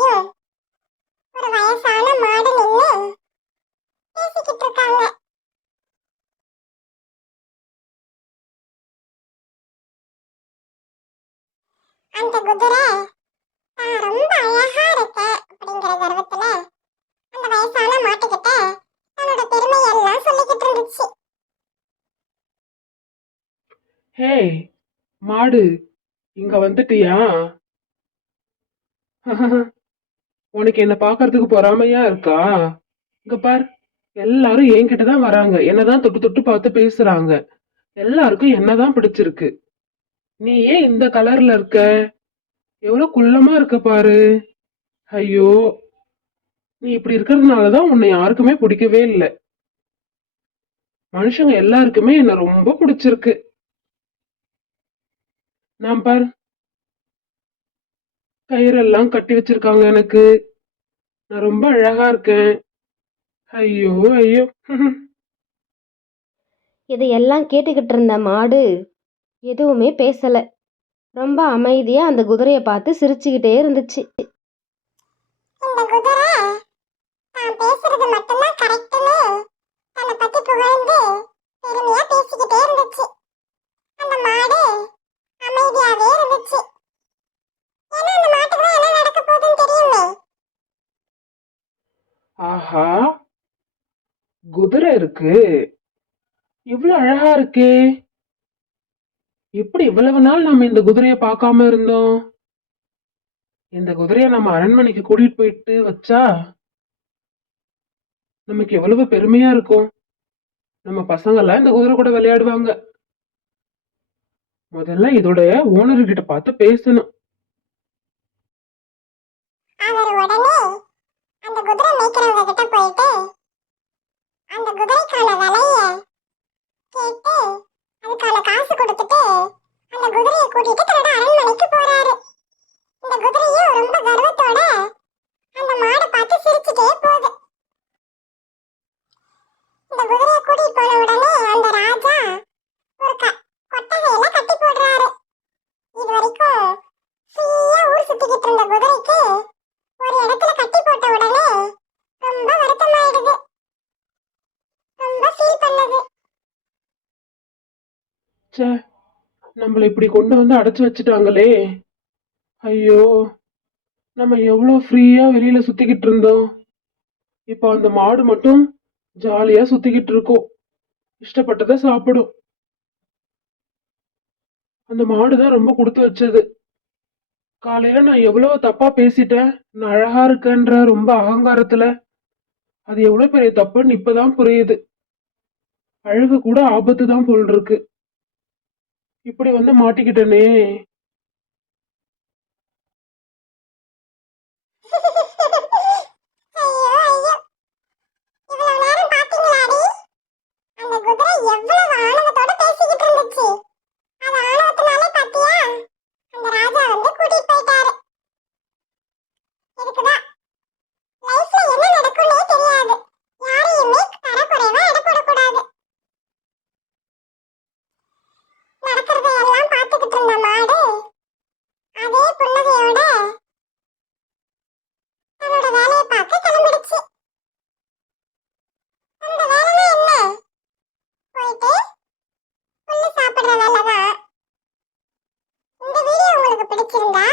பக்கத்துலயும் ஒரு வயசான மாடு நின்னு பேசிக்கிட்டு இருக்காங்க. அந்த குதிரை தான் ரொம்ப அழகா இருக்க அப்படிங்கிற கர்வத்துல அந்த வயசான மாட்டுக்கிட்ட தன்னோட பெருமையெல்லாம் சொல்லிக்கிட்டு இருந்துச்சு. ஹே மாடு, இங்க வந்துட்டியா? உனக்கு என்ன பாக்குறதுக்கு பொறாமையா இருக்கா? இங்க பார், எல்லாரும் என்கிட்ட தான் வராங்க, என்னதான் தொட்டு தொட்டு பார்த்து பேசுறாங்க. எல்லாருக்கும் என்னதான் பிடிச்சிருக்கு. நீ ஏன் இந்த கலர்ல இருக்க? எவ்வளவு குள்ளமா இருக்க பாரு. ஐயோ, நீ இப்படி இருக்கிறதுனாலதான் உன்னை யாருக்குமே பிடிக்கவே இல்லை. மனுஷங்க எல்லாருக்குமே என்ன ரொம்ப பிடிச்சிருக்கு. நான் பார், கயிறெல்லாம் கட்டி வச்சிருக்காங்க எனக்கு. நான் ரொம்ப அழகா இருக்கேன். ஐயோ ஐயோ. இதையெல்லாம் கேட்டுக்கிட்டு இருந்த மாடு எதுவுமே பேசலை. ரொம்ப அமைதியாக அந்த குதிரையை பார்த்து சிரிச்சுக்கிட்டே இருந்துச்சு. இந்த குதிரை தான் பேசுறது மட்டும்தான் கரெக்ட்னு தன்னை பத்தி புகழ்ந்து பெருமையா பேசிக்கிட்டே இருந்துச்சு. அந்த மாடு அமைதியாவே இருந்துச்சு. ஏன்னா அந்த மாட்டுக்கு தான் என்ன நடக்க போகுதுன்னு தெரியுமே. ஆஹா, குதிரை இருக்கு, இவ்வளவு அழகா இருக்கே. எப்படி இவ்வளவு நாள் நம்ம இந்த குதிரைய பார்க்காம இருந்தோம்? இந்த குதிரைய நம்ம அரண்மனைக்கு கூட்டிட்டு போயிட்டு வச்சா நமக்கு எவ்வளவு பெருமையா இருக்கும். நம்ம பசங்க எல்லாம் இந்த குதிரை கூட விளையாடுவாங்க. முதல்ல இதோட ஓனர் கிட்ட பார்த்து பேசணும். அவர் உடனே அந்த குதிரை மேய்க்கிறவங்க கிட்ட போயிட்டு அந்த குதிரைக்கான விலைய கேட்டு அதுக்கான காசு கொடுத்துட்டு அந்த குதிரையை கூட்டிட்டு தன்னோட அரண்மனைக்கு போறாரு. இந்த குதிரையும் ரொம்ப கர்வத்தோட அந்த மாடை பார்த்து சிரிச்சுட்டே போகுது. இந்த குதிரையை கூட்டிட்டு போன உடனே அந்த ராஜா ஒரு கொட்டகையில கட்டி போடுறாரு. இது வரைக்கும் ஃப்ரீயா ஊர் சுத்திக்கிட்டு இருந்த குதிரைக்கு ஒரு இடத்துல கட்டி போட்ட உடனே ரொம்ப வருத்தமாயிடுது. ரொம்ப ஃபீல் பண்ணுது. ச்சே, நம்மள இப்படி கொண்டு வந்து அடைச்சு வச்சுட்டாங்களே. ஐயோ, நம்ம எவ்வளவு ஃப்ரீயா வெளியில சுத்திக்கிட்டு இருந்தோம். இப்போ அந்த மாடு மட்டும் ஜாலியா சுத்திக்கிட்டு இருக்கோம். இஷ்டப்பட்டதை சாப்பிடும். அந்த மாடுதான் ரொம்ப கொடுத்து வச்சது. காலையில நான் எவ்வளவு தப்பா பேசிட்டேன். நான் அழகா இருக்கேன்ற ரொம்ப அகங்காரத்துல. அது எவ்வளவு பெரிய தப்புன்னு இப்பதான் புரியுது. அழகு கூட ஆபத்து தான் போல் இருக்கு. இப்படி வந்து மாட்டிக்கிட்டனே. ஐயோ ஐயோ, இவ்வளவு நேரம் பாத்தீங்களாடி? அந்த குதிரை எவ்வளவு ஆணவத்தோட பேசிக்கிட்டு இருந்துச்சு. அது ஆணவத்தினாலே பாத்தியா அந்த ராஜா வந்து கூட்டிட்டு போயிட்டாரு. இதுக்குதான் லைஃப்ல என்ன நடக்கும்னே தெரியாது. யாரையுமே தரக்குறைவா எடை போடக்கூடாது. நடக்கிறதையெல்லாம் பார்த்துக்கிட்டு இருந்த மாடு அதே புன்னகையோட தன்னோட வேலையை பார்க்க கிளம்பிடுச்சு. அந்த வேலைனா என்ன? போயிட்டு புல்லு சாப்பிடுற வேலைதான். இந்த வீடியோ உங்களுக்கு பிடிச்சிருந்தா